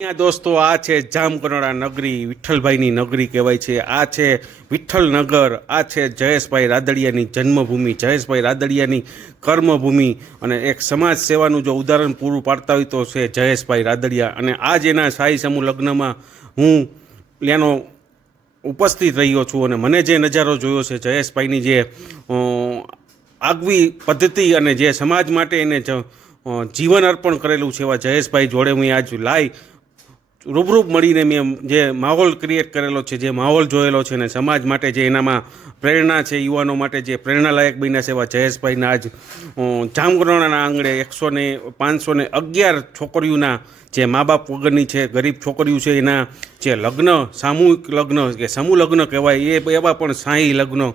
અહીંયા દોસ્તો આ છે જામકંડોળા નગરી, વિઠ્ઠલભાઈની નગરી કહેવાય છે. આ છે વિઠ્ઠલનગર. આ છે જયેશભાઈ રાદડિયાની જન્મભૂમિ, જયેશભાઈ રાદડિયાની કર્મભૂમિ. અને એક સમાજ સેવાનું જો ઉદાહરણ પૂરું પાડતા હોય તો છે જયેશભાઈ રાદડિયા. અને આજ એના શાહી સમૂહ લગ્નમાં હું એનો ઉપસ્થિત રહ્યો છું અને મને જે નજારો જોયો છે જયેશભાઈની જે આગવી પદ્ધતિ અને જે સમાજ માટે એને જીવન અર્પણ કરેલું છે એવા જયેશભાઈ જોડે હું આજ રૂબરૂપ મળીને મેં જે માહોલ ક્રિએટ કરેલો છે, જે માહોલ જોયેલો છે ને સમાજ માટે જે એનામાં પ્રેરણા છે, યુવાનો માટે જે પ્રેરણાલાયક બન્યા છે એવા જયેશભાઈના આજ જામકંડોળાના આંગણે 511 છોકરીઓના જે મા બાપ વગરની છે, ગરીબ છોકરીઓ છે, એના જે લગ્ન, સામૂહિક લગ્ન કે સમૂહ લગ્ન કહેવાય એવા પણ શાહી લગ્નનું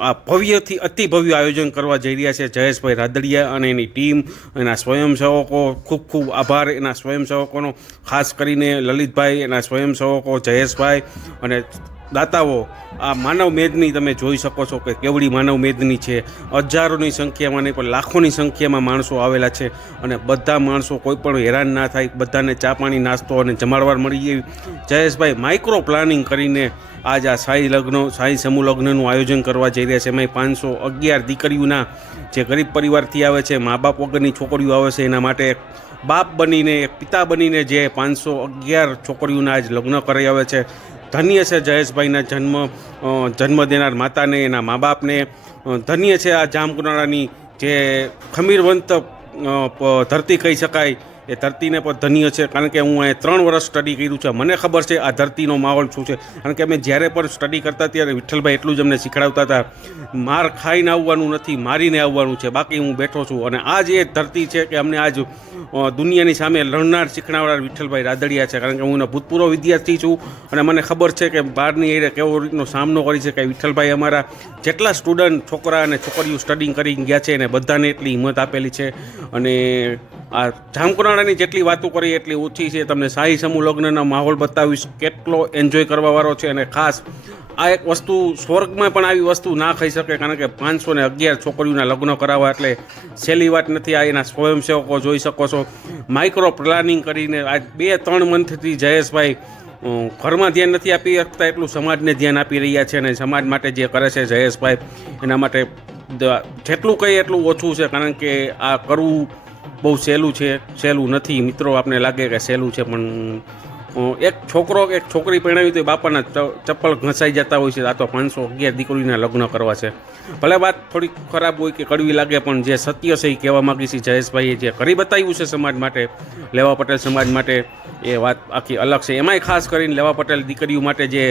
આ ભવ્યથી અતિ ભવ્ય આયોજન કરવા જઈ રહ્યા છે જયેશભાઈ રાદડિયા અને એની ટીમ, એના સ્વયંસેવકો. ખૂબ ખૂબ આભાર એના સ્વયંસેવકોનો, ખાસ કરીને લલિતભાઈ, એના સ્વયંસેવકો, જયેશભાઈ અને દાતાઓ. આ માનવ મેદની તમે જોઈ શકો છો કે કેવડી માનવ મેદની છે. હજારોની સંખ્યામાં નહીં પણ લાખોની સંખ્યામાં માણસો આવેલા છે અને બધા માણસો કોઈ પણ હેરાન ના થાય, બધાને ચા પાણી નાસ્તો અને જમાડવાર મળી એવી જયેશભાઈ માઇક્રો પ્લાનિંગ કરીને આજ આ શાહી સમૂહ લગ્નનું આયોજન કરવા જઈ રહ્યા છે. એમાં 511 દીકરીઓના જે ગરીબ પરિવારથી આવે છે, મા બાપ વગરની છોકરીઓ આવે છે, એના માટે એક બાપ બનીને, એક પિતા બનીને જે 511 છોકરીઓના આજ લગ્ન કરી આવે છે. ધન્ય છે જયેશભાઈના જન્મ દેનાર માતાને, એના મા બાપને. ધન્ય છે આ જામકંડોળાની જે ખમીરવંત ધરતી કહી શકાય એ ધરતીને પણ ધન્ય છે. કારણ કે હું અહીંયા 3 વર્ષ સ્ટડી કર્યું છે, મને ખબર છે આ ધરતીનો માહોલ શું છે. કારણ કે અમે જ્યારે પણ સ્ટડી કરતા ત્યારે વિઠ્ઠલભાઈ એટલું જ અમને શીખડાવતા હતા, માર ખાઈને આવવાનું નથી, મારીને આવવાનું છે. બાકી હું બેઠો છું. અને આ જ એ ધરતી છે કે અમને આજ દુનિયાની સામે લડનાર, શીખડાવનાર વિઠ્ઠલભાઈ રાદડિયા છે. કારણ કે હું એનો ભૂતપૂર્વ વિદ્યાર્થી છું અને મને ખબર છે કે બહારની એ કેવો રીતનો સામનો કરી છે. કે વિઠ્ઠલભાઈ અમારા જેટલા સ્ટુડન્ટ, છોકરા અને છોકરીઓ સ્ટડિંગ કરી ગયા છે એને બધાને એટલી હિંમત આપેલી છે. અને આ જામકંડોળાની જેટલી વાતો કરી એટલી ઓછી છે. તમને શાહી સમૂહ લગ્નનો માહોલ બતાવીશ, કેટલો એન્જોય કરવાવાળો છે. અને ખાસ આ એક વસ્તુ, સ્વર્ગમાં પણ આવી વસ્તુ ના ખાઈ શકે. કારણ કે 511 છોકરીઓના લગ્ન કરાવવા એટલે સહેલી વાત નથી. આ એના સ્વયંસેવકો જોઈ શકો છો, માઇક્રો પ્લાનિંગ કરીને આજ 2-3 મંથથી જયેશભાઈ ઘરમાં ધ્યાન નથી આપી શકતા એટલું સમાજને ધ્યાન આપી રહ્યા છે. અને સમાજ માટે જે કરે છે જયેશભાઈ, એના માટે જેટલું કહીએ એટલું ઓછું છે. કારણ કે આ કરવું બહુ સહેલું છે, સહેલું નથી મિત્રો. આપને લાગે કે સહેલું છે પણ એક છોકરો એક છોકરી પરણાવી તો બાપાના ચપ્પલ ઘસાઈ જતા હોય છે. આ તો 511 દીકરીના લગ્ન કરવા છે. ભલે વાત થોડીક ખરાબ હોય કે કડવી લાગે પણ જે સત્ય છે એ કહેવા માગી છે જયેશભાઈએ, જે કરી બતાવ્યું છે સમાજ માટે, લેવા પટેલ સમાજ માટે, એ વાત આખી અલગ છે. એમાંય ખાસ કરીને લેવા પટેલ દીકરીઓ માટે જે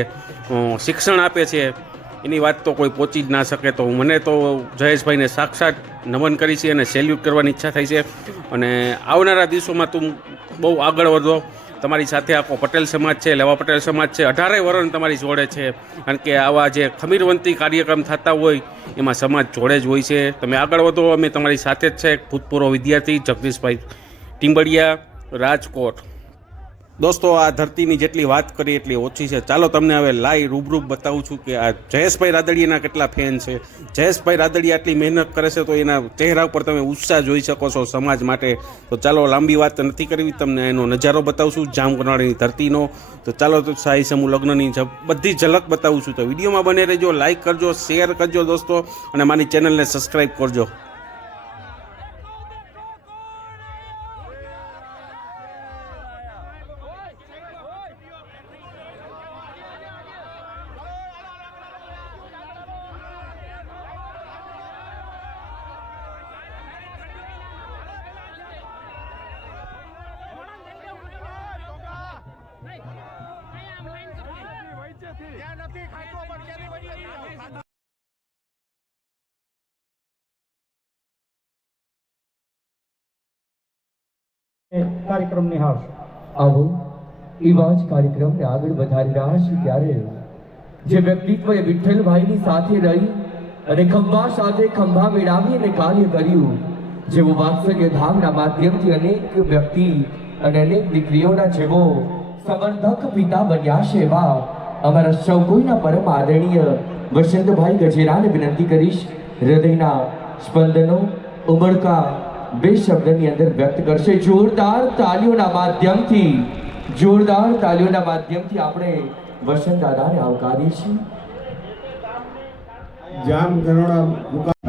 શિક્ષણ આપે છે એની વાત તો કોઈ પહોંચી જ ના શકે. તો મને તો જયેશભાઈને સાક્ષાત નમન કરી છે અને સેલ્યુટ કરવાની ઈચ્છા થાય છે. અને આવનારા દિવસોમાં તું બહુ આગળ વધો. તમારી સાથે આખો પટેલ સમાજ છે, લેવા પટેલ સમાજ છે, 18 વર્ષ તમારી જોડે છે. કારણ કે આવા જે ખમીરવંતી કાર્યક્રમ થતા હોય એમાં સમાજ જોડે જ હોય છે. તમે આગળ વધો, અમે તમારી સાથે જ છે. ભૂતપૂર્વ વિદ્યાર્થી જગદીશભાઈ ટીમ્બડિયા, રાજકોટ. દોસ્તો આ ધરતીની જેટલી વાત કરી એટલી ઓછી છે. ચાલો તમને હવે રૂબરૂ બતાવું છું કે આ જયેશભાઈ રાદડિયાના કેટલા ફેન છે. જયેશભાઈ રાદડિયા આટલી મહેનત કરે છે તો એના ચહેરા ઉપર તમે ઉત્સાહ જોઈ શકો છો સમાજ માટે. તો ચાલો લાંબી વાત નથી કરવી, તમને એનો નજારો બતાવશું જામકંડોળાની ધરતીનો. તો ચાલો તો શાહી સમૂહ લગ્નની બધી ઝલક બતાવું છું. તો વિડીયોમાં બને રહેજો, લાઇક કરજો, શેર કરજો દોસ્તો, અને મારી ચેનલને સબસ્ક્રાઈબ કરજો. કાર્યક્રમ નિહાળશો. આવો એવા જ કાર્યક્રમને આગળ વધારી રહ્યા છે ત્યારે જે વ્યક્તિત્વ એ વિઠ્ઠલભાઈની સાથે રહી અને ખંભા સાથે ખંભા મેળવી અને કાર્ય કર્યું, જેવો વાત્સલ્ય ધામના માધ્યમથી અનેક વ્યક્તિ અને અનેક દીકરીઓના જેવો સમર્થક પિતા બન્યા છે એવા અમારા સૌ કોઈના પરમ આદરણીય વસંતભાઈ ગજેરાને વિનંતી કરીશ હૃદયના સ્પંદનો ઉમળકા બે શબ્દની અંદર વ્યક્ત કરશે. જોરદાર તાલીઓના માધ્યમથી આપણે વસંત દાદાને આવકારીએ છીએ. જામ કરોડા મુકામ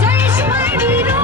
જય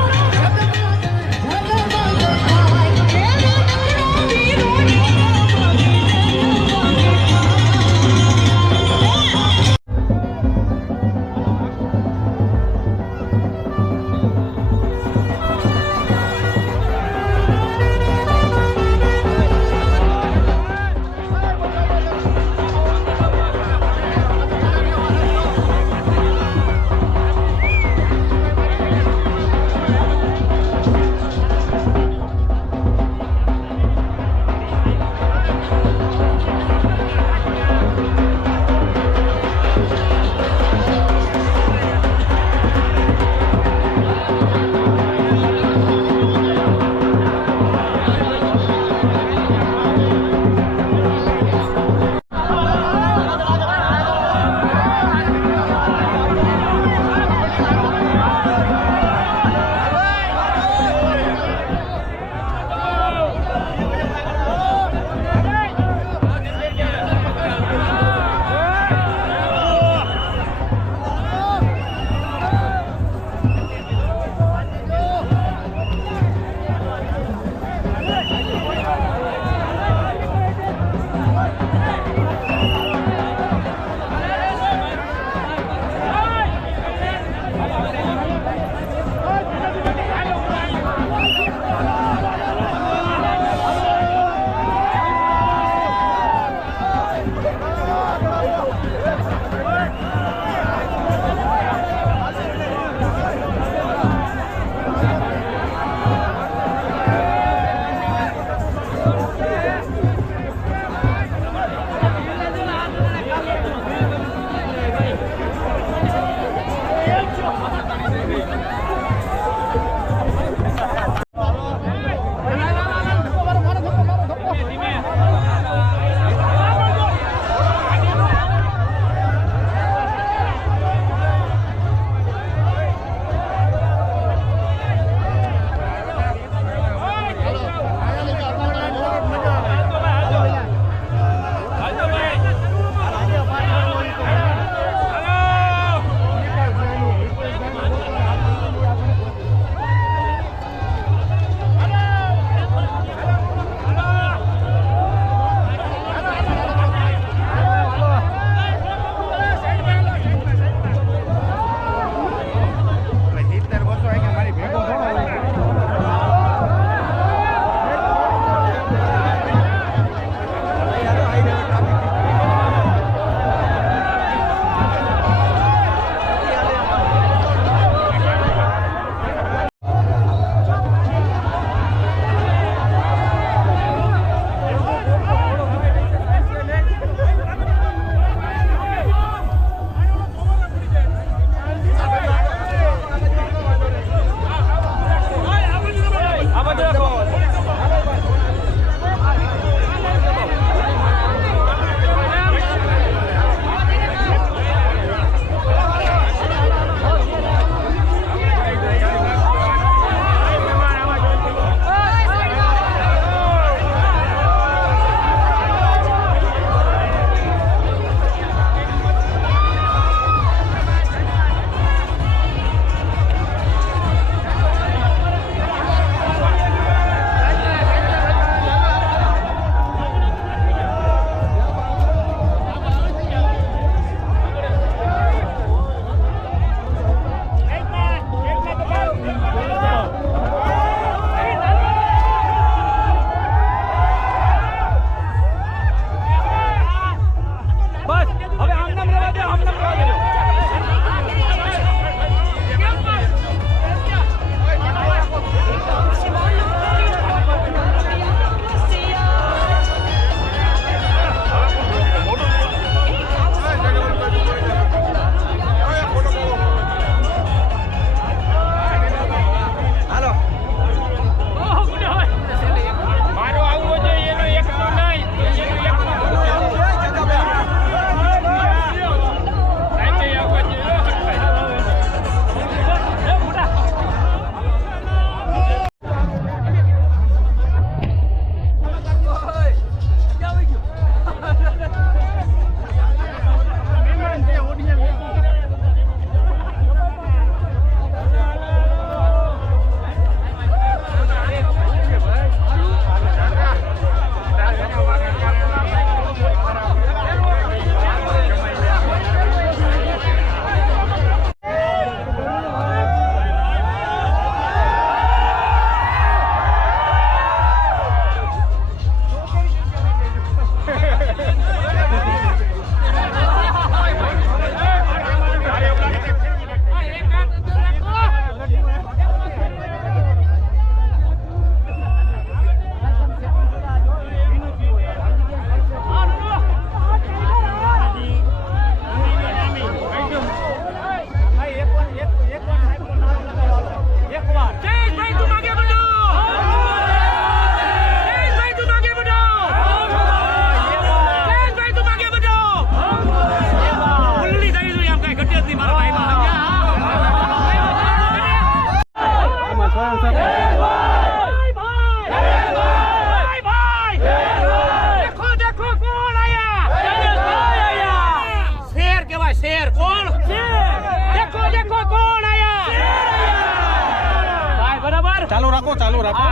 ચાલુ રાખો.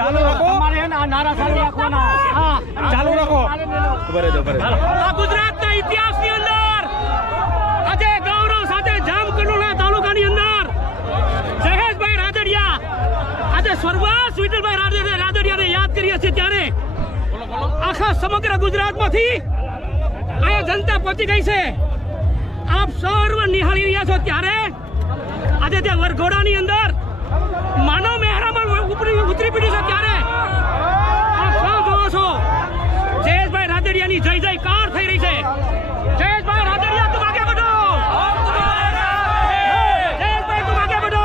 ચાલુ રાખો. ચાલુ રાખો. આ ગુજરાતના ઇતિહાસની અંદર આજે ગૌરવ સાથે જામકંડોરણા તાલુકાની અંદર જયેશભાઈ રાદડિયા આજે સ્વર્ગવાસ વિઠ્ઠલભાઈ રાદડિયાને યાદ કરીએ છીએ ત્યારે આખા સમગ્ર ગુજરાતમાંથી અહીંયા જનતા પહોંચી ગઈ છે. આપ સર્વ નિહાળી રહ્યા છો ત્યારે આજે તે વરઘોડાની અંદર માનવ મહેરામણ ઉતરી પડ્યું છે ત્યારે આપ સૌ જોવો છો જયેશભાઈ રાદડિયાની જય જયકાર થઈ રહી છે. જયેશભાઈ રાદડિયા તુમ આગે बढ़ो. જયેશભાઈ તુમ આગે बढ़ो.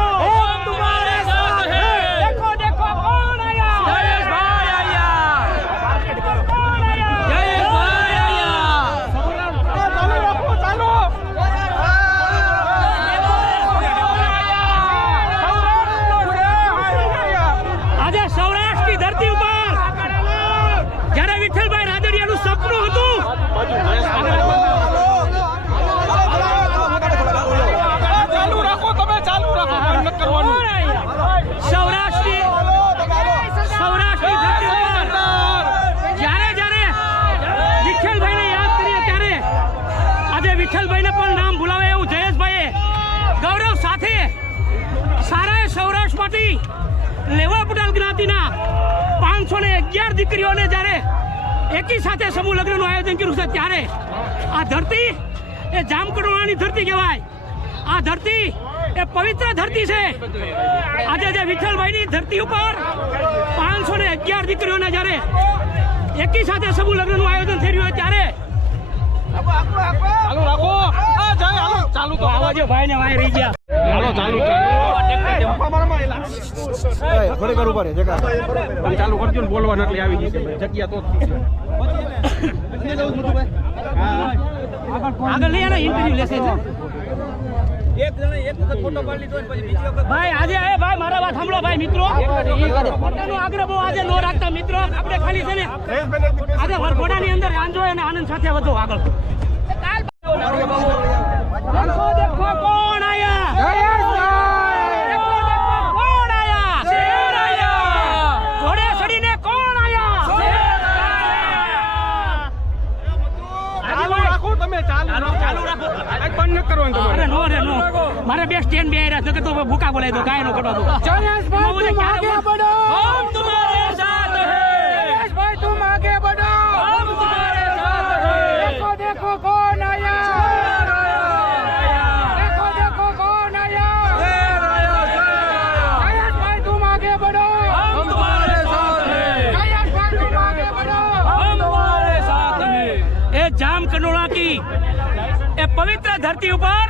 देखो देखो कौन आया. जयेशभाई आया. कौन आया. जयेशभाई आया. चालू रखो चालू. આજે સૌરાષ્ટ્રની ધરતી ઉપર જ્યારે વિઠ્ઠલભાઈ રાદડિયાનું સપનું હતું ચાલુ રાખો તમે ચાલુ રાખો સૌરાષ્ટ્રની ધરતી ઉપર જ્યારે વિઠ્ઠલભાઈને યાદ કરીએ ત્યારે આજે વિઠ્ઠલભાઈને પણ નામ ભૂલાવે એવું જયેશભાઈએ ગૌરવ સાથે સારા સૌરાષ્ટ્રમાંથી લેવા પટેલ જ્ઞાતિના 511 દીકરીઓને જ્યારે એકી સાથે સમૂહ લગ્નનું આયોજન કર્યું છે ત્યારે આ ધરતી એ જામકંડોરણાની ધરતી કહેવાય. આ ધરતી એ પવિત્ર ધરતી છે. આજે જે વિઠ્ઠલભાઈની ધરતી ઉપર 511 દીકરીઓને જ્યારે એકી સાથે સમૂહ લગ્નનું આયોજન થઈ રહ્યું હોય ત્યારે ચાલુ રાખો. ચાલુ તો આવાજો ભાઈ ને વાય રહી ગયા. ચાલુ થોડી વાર ઉભા રહે ચાલુ કરજો ને બોલવા એટલે આવી જશે જગ્યા તો આગળ લઈ આને ઇન્ટરવ્યુ લેશે એટલે એક વખત ફોટો પાડી લીધો પછી બીજી વખત ભાઈ આજે એ ભાઈ મારા વાત સાંભળો ભાઈ મિત્રો પોતાનો આગ્રહ બહુ આજે નો રાખતા મિત્રો આપણે ખાલી છે ને આજે વરઘોડાની અંદર આંજો અને આનંદ સાથે વધો આગળ देखो देखो कौन आया. देखो देखो कौन आया. शेर आया. घोड़े चढ़ीने कौन आया. शेर आया. ચાલુ રાખો તમે ચાલુ રાખો આ બંધ ન કરો તમારે નો રે નો મારે બે સ્ટેન્ડ બે રહ્યા છે તો ભૂકા બોલાય તો કાય નો કટો તો જયેશભાઈ तुम आगे बढ़ो हम तुम्हारे साथ हैं जयेशभाई तुम आगे बढ़ो हम तुम्हारे साथ हैं देखो देखो कौन आया देखो देखो कौन आया जयेशभाई तुम आगे बढ़ो हम तुम्हारे साथ हैं जयेशभाई तुम आगे बढ़ो हम तुम्हारे साथ हैं ए जामकंडोरણા की ए पवित्र धरती ઉપર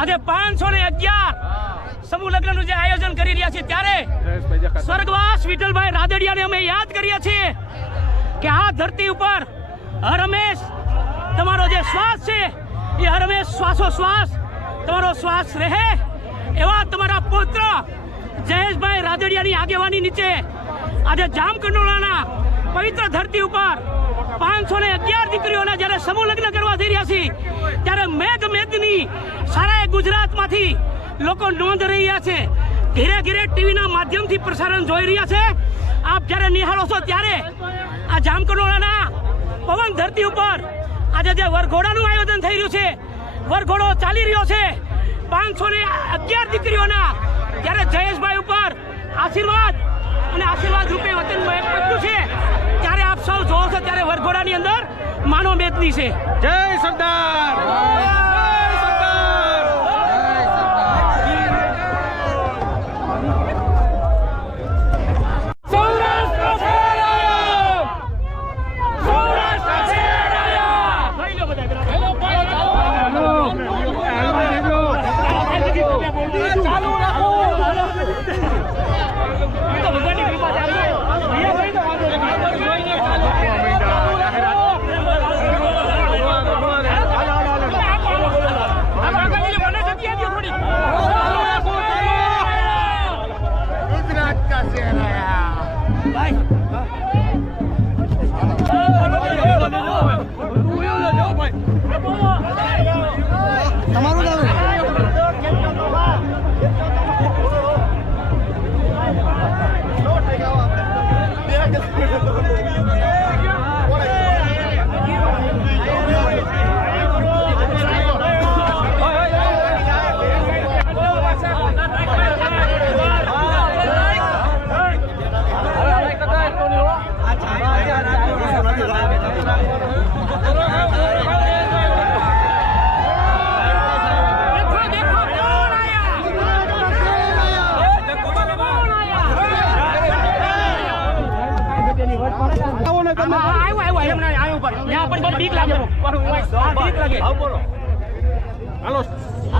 આજે 511 સમૂહ લગ્નનું જે આયોજન કરી રહ્યા છે ત્યારે સ્વર્ગવાસ વિઠ્ઠલભાઈ રાદડિયાને અમે યાદ કરીએ છીએ કે આ ધરતી ઉપર હર હંમેશ તમારો જે શ્વાસ છે એ હર હંમેશ શ્વાસોશ્વાસ તમારો શ્વાસ રહે એવા તમારા પુત્ર જયેશભાઈ રાદડિયાની આગેવાની નીચે આજે જામકંડોરણાના પવિત્ર ધરતી ઉપર 511 દીકરીઓના જ્યારે સમૂહ લગ્ન કરવા જઈ રહ્યા છે ત્યારે મેઘની સારા ગુજરાતમાંથી લોકો નોંધ રહ્યા છે ધીરે ધીરે ટીવીના માધ્યમથી પ્રસારણ જોઈ રહ્યા છે આપ જ્યારે નિહાળો છો ત્યારે આ જામકંડોરણાના પવન ધરતી ઉપર આજે જે વરઘોડાનું આયોજન થઈ રહ્યું છે વરઘોડો ચાલી રહ્યો છે 511 દીકરીઓના જ્યારે જયેશભાઈ ઉપર આશીર્વાદ અને આશીર્વાદ રૂપે વતન પહોંચ્યું છે ત્યારે આપ સૌ જોવો છો ત્યારે વરઘોડાની અંદર માનવ મેદની છે. જય સરદાર. તમારું નામ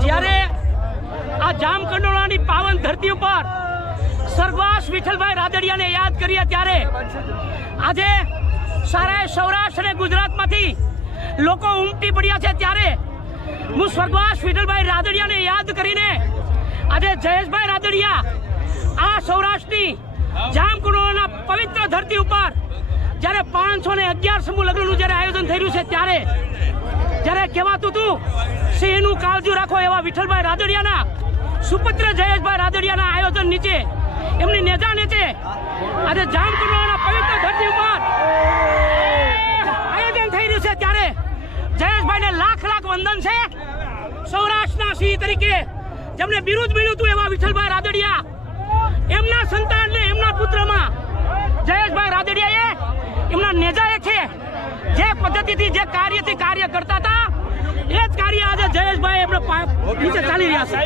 જ્યારે આ જામકંડોળાની પાવન ધરતી ઉપર સ્વર્ગવાસ વિઠ્ઠલભાઈ રાદડિયાને યાદ કરીએ ત્યારે આજે સારા સૌરાષ્ટ્ર અને ગુજરાતમાંથી લોકો ઉમટી પડ્યા છે ત્યારે હું સ્વર્ગવાસ વિઠ્ઠલભાઈ રાદડિયાને યાદ કરીને આજે જયેશભાઈ રાદડિયા આ સૌરાષ્ટ્રની જામકંડોળાના પવિત્ર ધરતી ઉપર જ્યારે 511 સમૂહ લગ્નનું જ્યારે આયોજન થઈ રહ્યું છે ત્યારે કહેવાતું હતું સિંહનું કાળજું રાખો એવા વિઠ્ઠલભાઈ રાદડિયાના સુપુત્ર જયેશભાઈ રાદડિયાના આયોજન નીચે એમની નેજા નીચે આજે જામકંડોળાના પવિત્ર ધરતી ઉપર આયોજન થઈ રહ્યું છે ત્યારે જયેશભાઈને લાખ લાખ વંદન છે. સૌરાષ્ટ્રના સિંહ તરીકે જેમને બિરુદ મળ્યું હતું એવા વિઠ્ઠલભાઈ રાદડિયા એમના સંતાનને એમના પુત્રમાં જયેશભાઈ રાદડિયાએ એમના નેજાએ છે જે પદ્ધતિથી જે કાર્યથી કાર્ય કરતા હતા એ જ કાર્ય આજે જયેશભાઈ એમનો નીચે ચાલી રહ્યા છે.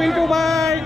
પિન્ટુભાઈ.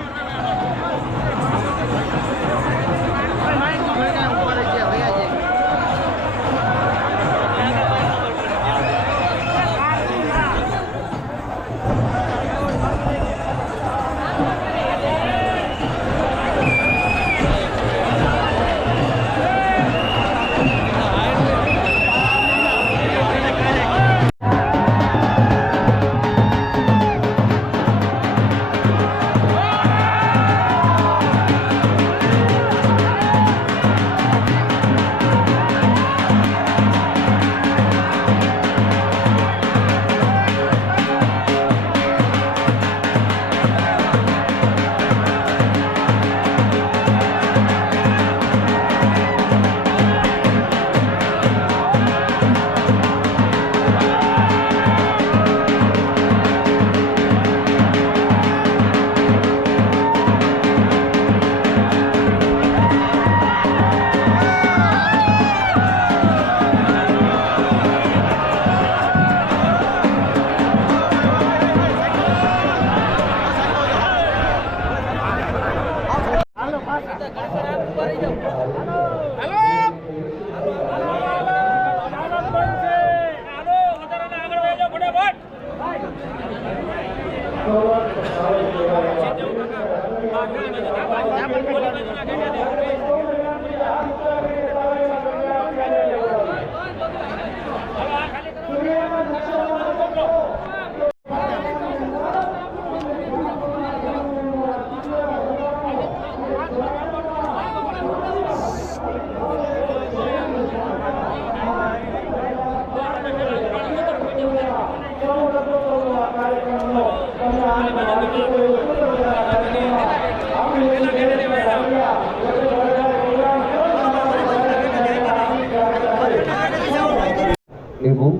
એવું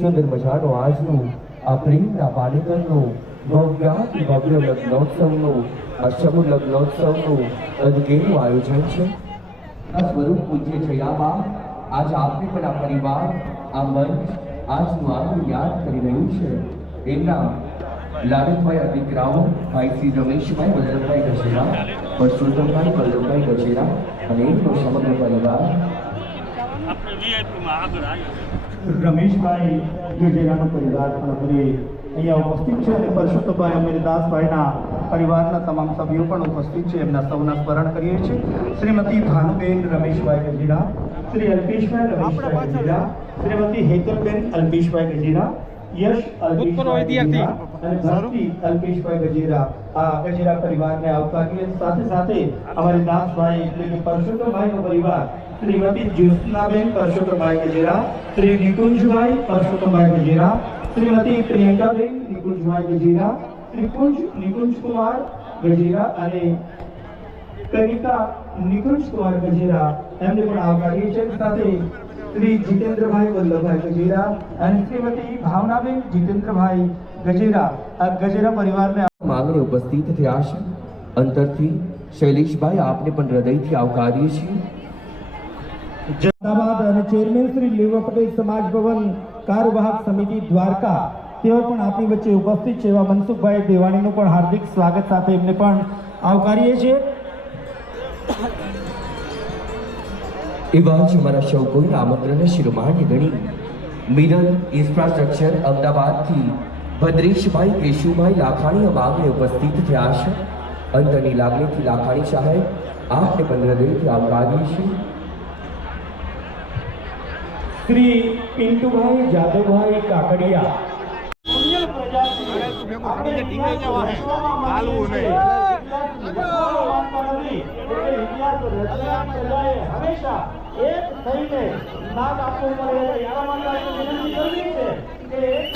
સુંદર મજાનું આજનું આ પ્રેમના પાણીકરનું ભવ્યાતિ ભવ્ય લગ્નોત્સવનું આ સમૂહ લગ્નોત્સવનું અદકેરું આયોજન છે. આ સ્વરૂપ પૂજ્ય જયાબા આજ આપને પણ આ પરિવાર આ મંચ આજનું આગળ યાદ કરી રહ્યું છે. એમના લાડકભાઈ દીકરાઓ ભાઈ શ્રી રમેશભાઈ વલ્લભભાઈ ગજેરા, પરસોત્તમભાઈ વલ્લભભાઈ ગજેરા અને એમનો સમગ્ર પરિવાર રમેશભાઈ ગજેરાનો પરિવાર પણ અમારે અહીંયા ઉપસ્થિત છે અને પરસોત્તમભાઈ અમીરદાસભાઈના પરિવારના તમામ સભ્યો પણ ઉપસ્થિત છે. એમના સૌના સ્મરણ કરીએ છીએ. શ્રીમતી ભાનુબેન રમેશભાઈ ગજેરા, શ્રી અલ્પેશભાઈ રમેશભાઈ ગજેરા, શ્રીમતી હેતલબેન અલ્પેશભાઈ ગજેરા, યશ અલ્પેશભાઈ ગજેરા અને ભક્તિ અલ્પેશભાઈ ગજેરા આ ગજેરા પરિવારને આવકારીએ. સાથે સાથે અમારે દાસભાઈ એટલે કે પરસોત્તમભાઈનો પરિવાર શ્રીમતી જ્યોત્સનાબેન પરસોત્તમભાઈ ગજેરા, શ્રી નિકુંજભાઈ પરસોત્તમભાઈ ગજેરા, શ્રીમતી પ્રિયંકાબેન નિકુંજભાઈ ગજેરા, શ્રી નિકુંજકુમાર ગજેરા અને કવિતા નિકુંજકુમાર ગજેરા એમને પણ આવકારીએ છીએ. સાથે શ્રી જીતેન્દ્રભાઈ વલ્લભભાઈ ગજેરા અને શ્રીમતી ભાવનાબેન જીતેન્દ્રભાઈ ગજેરા આ ગજેરા પરિવારને માંગણી ઉપસ્થિત થયા છે. અંતરથી શૈલેષભાઈ આપને પણ હૃદયથી આવકારીએ છીએ. અમદાવાદ અને ચેરમેન શ્રી લેવા પટેલ સમાજ ભવન કાર્યવાહક સમિતિ દ્વારકા તેઓ પણ આપણી વચ્ચે ઉપસ્થિત છે. એવા મનસુખભાઈ દેવાણીનું પણ હાર્દિક સ્વાગત સાથે એમને પણ આવકારીએ છીએ. એવા જ અમારા સૌ કોઈના આમંત્રણને શિરોમાન્ય ગણી મિરર ઇન્ફ્રાસ્ટ્રક્ચર અમદાવાદથી ભદ્રેશભાઈ કેશુભાઈ લાખાણી માંગણી ઉપસ્થિત થયા છે. અંતરની લાગણીથી લાખાણી સાહેબ આપને પણ હૃદયથી આવકારીએ છીએ. શ્રી પિન્ટુભાઈ જાદવભાઈ કાકડિયા હંમેશા એક થઈને સાથ આપવું પડે. યારા માતા વિનંતી કરવી છે કે એક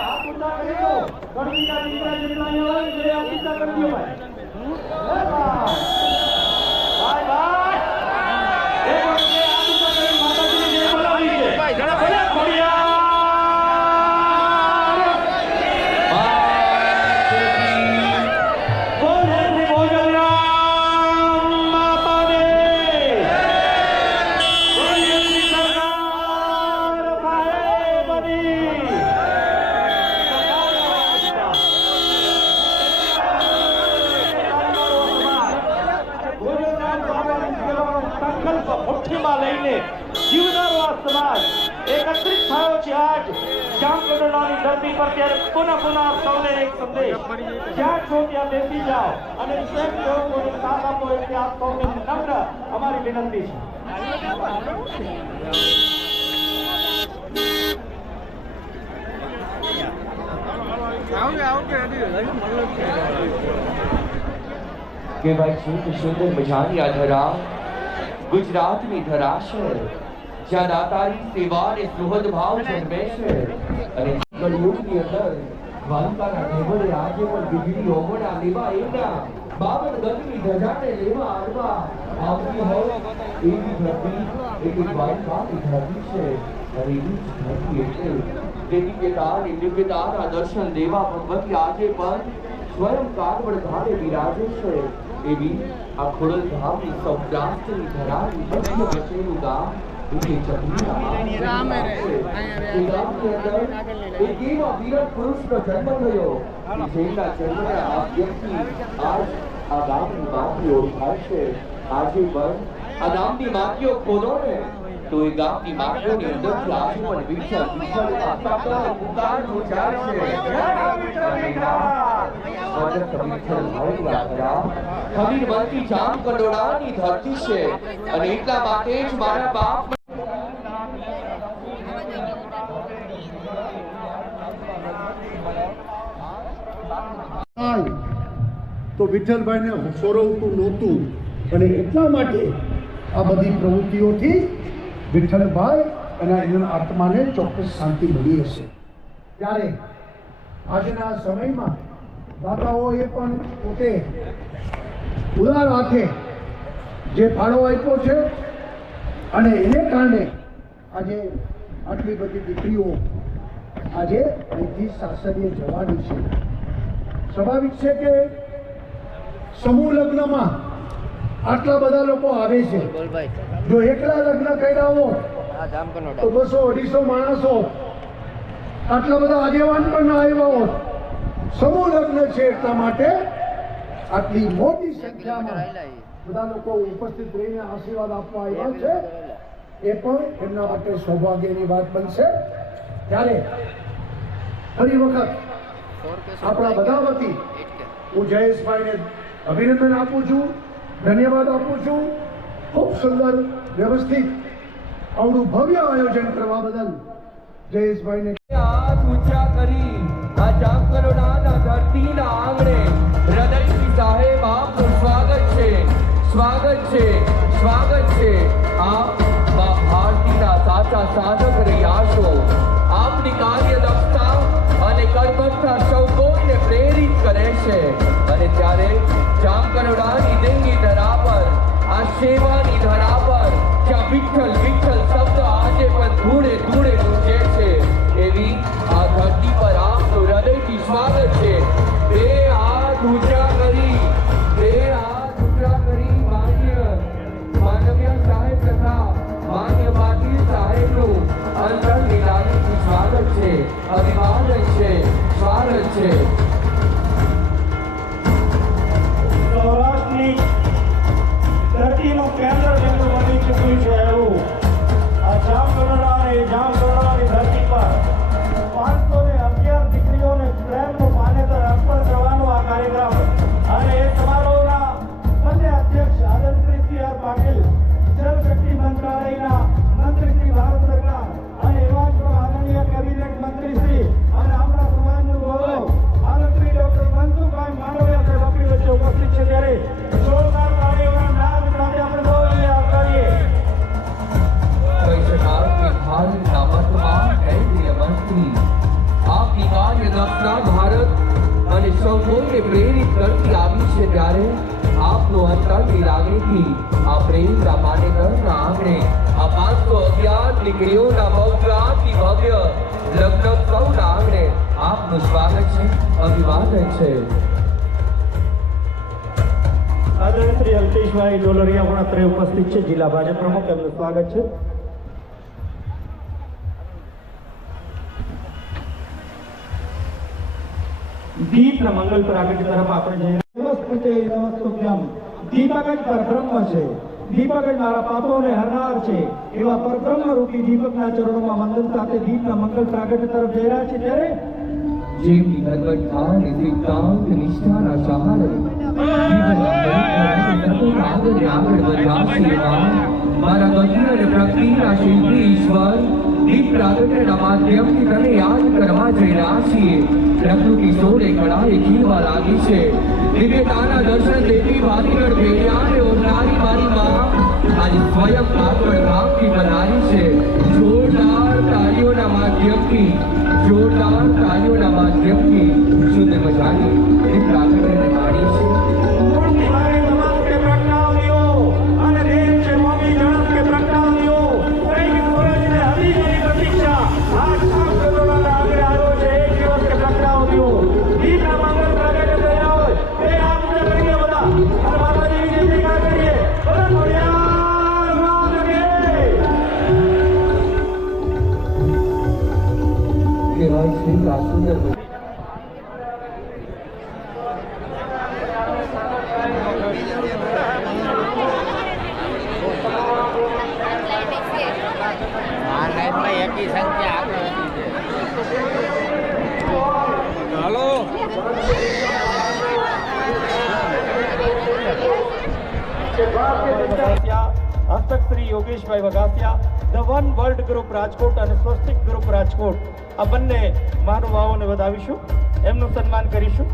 હાથ ઊંચા કરી દો. ગણપતિના દીકરા જેટલા અહીંયા હોય તે હાથ ઊંચા કરી દો ભાઈ. ભાઈ ભાઈ એક વખતે હાથ ઊંચા કરી માતાજીને જય બોલાવી છે. ભાઈ જરા બોલ્યા જીવનારો આ સમાજ એકત્રિત થયો છે આજ જામકંડોળાની ધરતી પર. ત્યારે પુનઃ સૌને એક સંદેશ, જ્યાં છો ત્યાં બેસી જાઓ અને સ્વયં લોકોને સાથ આપો, એટલે આપ સૌને નમ્ર અમારી વિનંતી છે. કહેવાય છે કે સુંદર મજાની આ ધરા ગુજરાતની ધરા છે, જ્યાં દાતારી સેવા અને સુહૃદ ભાવ જન્મે છે. અને કળિયુગની અંદર દ્વારકાના ઢેબરે આજે પણ વીજળી ઓગણા લેવા એમના 52 ગજની ધજાને લેવા આવવા આવતી હોય એવી ધરતી એક દ્વારકાની ધરતી છે. અને એવી જ ધરતી એટલે દેવી કેદારની દિવ્યતાના દર્શન દેવા ભગવતી આજે પણ સ્વયં કાગવડ ધારે બિરાજે છે. એવી આ ખોડલધામની સૌરાષ્ટ્રની ધરાની ભવ્ય વસેલું ગામ એટલે ચકલીના એક એવા વીર પુરુષનો જન્મ થયો કે જેમના જન્મના આ વ્યક્તિ આજ આ ગામની માટી ઓળખાય છે. આજે પણ આ ગામની માટીઓ ખોદો ને તો એ ગામની માટીઓની અંદરથી આજે પણ વિઠ્ઠલ પુકાર ઉચ્ચાર છે. ખમીરવંતી જામકંડોળાની ધરતી છે અને એટલા માટે જ મારા બાપ તો વિઠ્ઠલભાઈને સોરવતું નહોતું અને એટલા માટે આ બધી પ્રવૃત્તિઓથી વિઠ્ઠલભાઈ અને એના આત્માને ચોક્કસ શાંતિ મળી હશે. ત્યારે આજના સમયમાં દાદાઓએ પણ પોતે ઉદાર હાથે જે ફાળો આપ્યો છે અને એને કારણે આજે આટલી બધી દીકરીઓ આજે અહીંથી સાસરીએ જવાની છે. સ્વાભાવિક છે કે સમૂહ લગ્નમાં આટલા બધા લોકો આવે છે. જો એકલા લગ્ન કર્યા હોત તો 200-250 માણસો, આટલા બધા આગેવાન પણ ના આવ્યા હોત. સમૂહ લગ્ન છે એટલા માટે આટલી મોટી સંખ્યામાં બધા લોકો ઉપસ્થિત રહીને આશીર્વાદ આપવા આવ્યા છે. એ પણ એમના માટે સૌભાગ્યની વાત બનશે. ત્યારે ફરી વખત આપણા બધા વતી હું જયેશભાઈને અભિનંદન આપું છું, ધન્યવાદ આપું છું. ખૂબ સુંદર વ્યવસ્થિત આવડું ભવ્ય આયોજન કરવા બદલ જયેશભાઈને હાથ ઊંચા કરી આ જામકંડોળાના ધરતીના આંગણે હૃદયથી સાહેબ આપનું સ્વાગત છે, સ્વાગત છે, સ્વાગત છે. આપ મા ભારતીના સાચા સાધક રહ્યા છો. આપની કાર્યદક્ષતા અને કર્મઠતા સૌ કોઈને પ્રેરિત કરે છે. અને ત્યારે જામકંડોળાની દેવની ધરા પર, આ સેવાની ધરા પર જ્યાં વિઠ્ઠલ વિઠ્ઠલ શબ્દ આજે પણ ધૂળે ધૂળે ગુંજે છે, એવી આ ધરતી પર આપનું હૃદયથી સ્વાગત છે. બે હાથ ઊંચા કરી, બે હાથ ઊંચા કરી માનવીય સાહેબ તથા માન્ય પાટીલ સાહેબનું અંતરની લાગણીથી સ્વાગત છે, અભિવાદન છે, સ્વાગત છે. સૌરાષ્ટ્રની ધરતીનું કેન્દ્ર બિંદુ બની ચૂક્યું છે એવું આ જામકંડોળાની ધરતી પર 511 દીકરીઓને પ્રેમનું માન્યતા અર્પણ કરવાનો આ કાર્યક્રમ. અને એ સમારોહના બંને અધ્યક્ષ આદરણીય શ્રી આર પાટીલ, જળશક્તિ મંત્રાલયના મંત્રી શ્રી ભારત સરકાર, અને એવા જ આદરણીય કેબિનેટ મંત્રી શ્રી અને આપણા સમાજનું ગૌરવ આદરણીય ડોક્ટર મનસુખભાઈ માંડવિયા સાહેબ આપણી વચ્ચે ઉપસ્થિત છે. ત્યારે જોરદાર તાળીઓના નાદ સાથે આપણે સૌને આવકારીએ. કહી શકાય કે ભારતના વર્તમાન કેન્દ્રીય મંત્રી આપની કાર્યદક્ષતા ભારત અને સૌ કોઈને પ્રેરિત કરતી આવી છે. ત્યારે આપનું અંતરની લાગણીથી આ પ્રેમના માન્યતાના આંગણે આ 511 દીકરીઓના ભવ્યાથી ભવ્ય લગ્નોત્સવના આંગણે આપનું સ્વાગત છે, અભિવાદન છે. આદરણીય શ્રી અલ્પેશભાઈ ડોલરિયા પણ અત્રે ઉપસ્થિત છે, જિલ્લા ભાજપ પ્રમુખ. એમનું સ્વાગત છે. દીપના મંગલ પ્રાગટ્ય તરફ આપણે જઈ નમસ્તે નમસ્તુભ્યમ. દીપક જ પરબ્રહ્મ છે દીપક જ મારા પાપોને હરનાર છે એવા પરબ્રહ્મ રૂપી દીપકના ચરણોમાં વંદન સાથે દીપના મંગલ પ્રાગટ્ય તરફ જઈ રહ્યા છે ત્યારે જેમની પ્રગટતા અને સિદ્ધાંત નિષ્ઠાના સહારે આગળ વધ્યા સેવા મારા ગતિ અને પ્રગતિના શિલ્પી ઈશ્વર દીપ પ્રાગટ્યના માધ્યમથી તને યાદ કરવા જઈ રહ્યા છીએ. પ્રકૃતિ સોળે કળાએ ખીલવા લાગી છે. દિવ્યતાના દર્શન દેવી વાદીગળ વેડિયાને ઓરનારી મારી માં આજે સ્વયં કાગળ ભાગથી બનાવી છે. જોરદાર તાળીઓના માધ્યમથી સુંદર મજાની દીપ પ્રાગટ્યને માણી છે. तुम्हारे नमस के प्रगटावलियो અને દેવ છે મોમી જણસ કે પ્રગટાવલિયો કઈ સૂરજ ને હરી ગઈ પ્રતીક્ષા આ કામ કરોના આગળ આવ્યો છે એક દિવસ કે પ્રગટાવલિયો દીપના મંગળ પ્રગટ થયા હોય એ આ પૂજા કરીએ બધા અને માતાજીની જય જયકાર કરીએ બધા ખોડિયાર માત કી કહેવાય છે કે આ સુંદર આ લાઈનમાં એકી સંખ્યા આગળ હસ્તક Shri Yogeshbhai Vagasiya the one world group Rajkot અને સ્વસ્તિક ગ્રુપ રાજકોટ આ બંને મહાનુભાવોને વધાવીશું એમનું સન્માન કરીશું.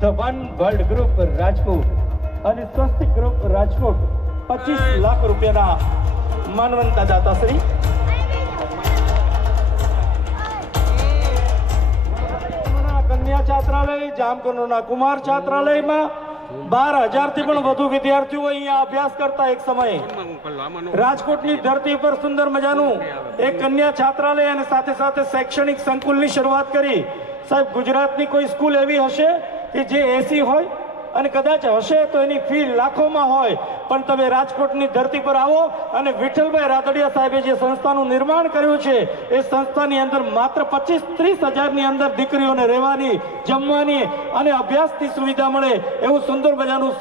The one world group Rajkot અને સ્વસ્તિક ગ્રુપ રાજકોટ 25 લાખ રૂપિયાના માનવંતા દાતાશ્રી. કન્યા છાત્રાલય જામકંડોરના કુમાર છાત્રાલયમાં 12,000 થી પણ વધુ વિદ્યાર્થીઓ અહીંયા અભ્યાસ કરતા એક સમયે રાજકોટની ધરતી પર સુંદર મજાનું એક કન્યા છાત્રાલય અને સાથે સાથે શૈક્ષણિક સંકુલની શરૂઆત કરી. સાહેબ, ગુજરાતની કોઈ સ્કૂલ એવી હશે કે જે એસી હોય અને કદાચ હશે તો એની ફી લાખોમાં હોય, પણ તમે રાજકોટની ધરતી પર આવો અને વિઠ્ઠલભાઈ રાદડિયા સાહેબે જે સંસ્થાનું નિર્માણ કર્યું છે એ સંસ્થાની અંદર માત્ર 25-30 હજારની અંદર દીકરીઓને રહેવાની, જમવાની અને અભ્યાસની સુવિધા મળે એવું સુંદર મજાનું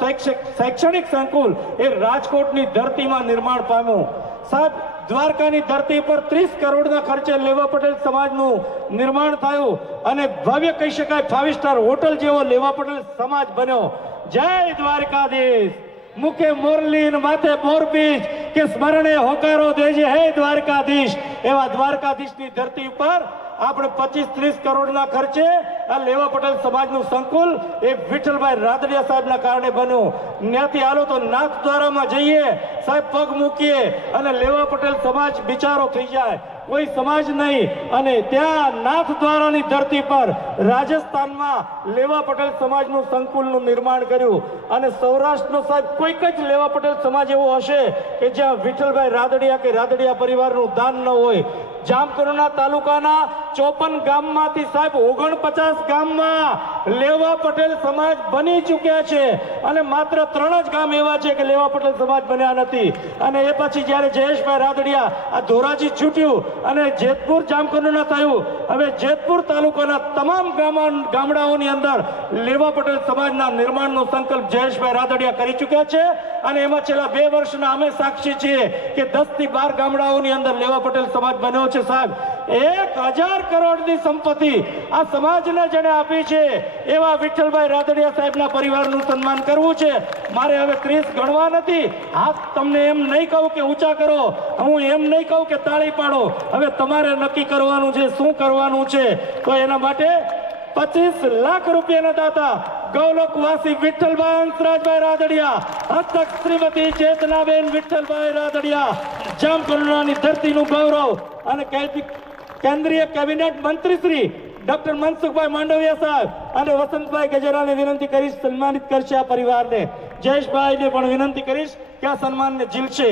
શૈક્ષણિક સંકુલ એ રાજકોટની ધરતીમાં નિર્માણ પામ્યું. સાહેબ, દ્વારકાની ધરતી પર 30 કરોડના ખર્ચે લેવા પટેલ સમાજનું નિર્માણ થયું અને ભવ્ય કહી શકાય 5 સ્ટાર હોટલ જેવો લેવા પટેલ સમાજ બન્યો. જય દ્વારકાધીશ. મુખે મોરલી માથે મોરપીંછ કે સ્મરણે હોકારો દેજે હે દ્વારકાધીશ. એવા દ્વારકાધીશની ધરતી પર આપણે 25-30 કરોડના ખર્ચે આ લેવા પટેલ સમાજનું સંકુલ એ વિઠ્ઠલભાઈ રાદડિયા સાહેબના કારણે બન્યું. ત્યાંથી હાલો તો નાથદ્વારામાં જઈએ સાહેબ, પગ મૂકીએ અને લેવા પટેલ સમાજ બિચારો થઈ જાય, કોઈ સમાજ નહીં. અને ત્યાં નાથદ્વારાની ધરતી પર રાજસ્થાનમાં લેવા પટેલ સમાજનું સંકુલનું નિર્માણ કર્યું. અને સૌરાષ્ટ્રનો સાહેબ કોઈક જ લેવા પટેલ સમાજ એવો હશે કે જ્યાં વિઠ્ઠલભાઈ રાદડિયા કે રાદડિયા પરિવારનું દાન ન હોય. જામકંડોરણા તાલુકાના 54 ગામમાંથી સાહેબ 49 ગામમાં લેવા પટેલ સમાજ બની ચૂક્યા છે અને માત્ર 3 જ ગામ એવા છે કે લેવા પટેલ સમાજ બન્યા નથી. અને એ પછી જ્યારે જયેશભાઈ રાદડિયા આ ધોરાજી છૂટ્યું અને જેતપુર જામકંડોરણા થયું, હવે જેતપુર તાલુકાના તમામ ગામડાઓની અંદર લેવા પટેલ સમાજના નિર્માણનો સંકલ્પ જયેશભાઈ રાદડિયા કરી ચૂક્યા છે. અને એમાં છેલ્લા 2 વર્ષના અમે સાક્ષી છીએ કે 10 થી 12 ગામડાઓની અંદર લેવા પટેલ સમાજ બન્યો છે. સાહેબ, 1000 કરોડની સંપત્તિ આ સમાજને જેને આપી છે એવા વિઠ્ઠલભાઈ રાદડિયા સાહેબના પરિવારનું સન્માન કરવું છે. મારે હવે 30 ગણવા નથી. હાથ તમને એમ નહીં કહું કે ઊંચા કરો, હું એમ નહીં કહું કે તાળી પાડો. હવે તમારે નક્કી કરવાનું છે શું કરવાનું છે. તો એના માટે 25 લાખ રૂપિયાના દાતા ગૌલોકવાસી વિઠ્ઠલભાઈ હંસરાજભાઈ રાદડિયા, હસ્તક શ્રીમતી ચેતનાબેન વિઠ્ઠલભાઈ રાદડિયા, જામકંડોરણાની ધરતીનું ગૌરવ અને કેન્દ્રીય કેબિનેટ મંત્રી શ્રી ડોક્ટર મનસુખભાઈ માંડવિયા સાહેબ અને વસંતભાઈ ગજેરાને વિનંતી કરીશ સન્માનિત કરશે આ પરિવારને. જયેશભાઈને પણ વિનંતી કરીશ કે આ સન્માનને ઝીલશે.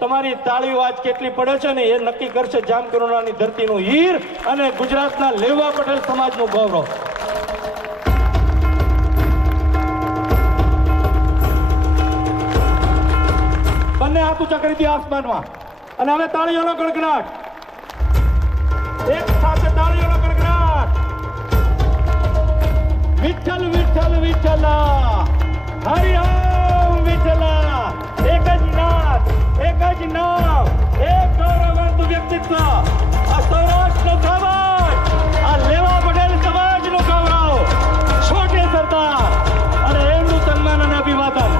તમારી તાળીઓ આજ કેટલી પડે છે ને એ નક્કી કરશે જામકંડોરણાની ધરતીનું હીર અને ગુજરાતના લેવા પટેલ સમાજનું ગૌરવ. બંને હાથ ઊંચા કરી દે આસમાનમાં અને હવે તાળીઓનો ગડગડાટ, એક સાથે તાળીઓનો ગડગડાટ. વિઠ્ઠલ વિઠ્ઠલ વિઠ્ઠલ, હરિ ઓમ વિઠ્ઠલ. એક જ નાદ, એક જ નામ, એક ગૌરવવંત વ્યક્તિત્વ, આ સૌરાષ્ટ્રનો સમાજ, આ લેવા પટેલ સમાજનું ગૌરવ, છોટે સરદાર અને એમનું સન્માન અને અભિવાદન.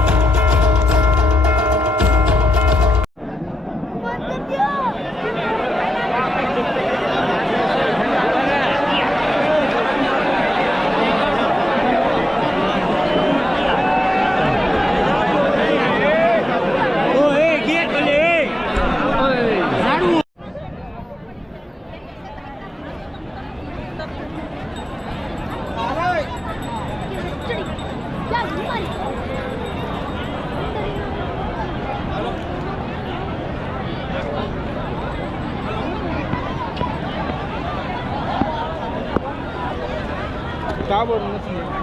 ટાવર નથી.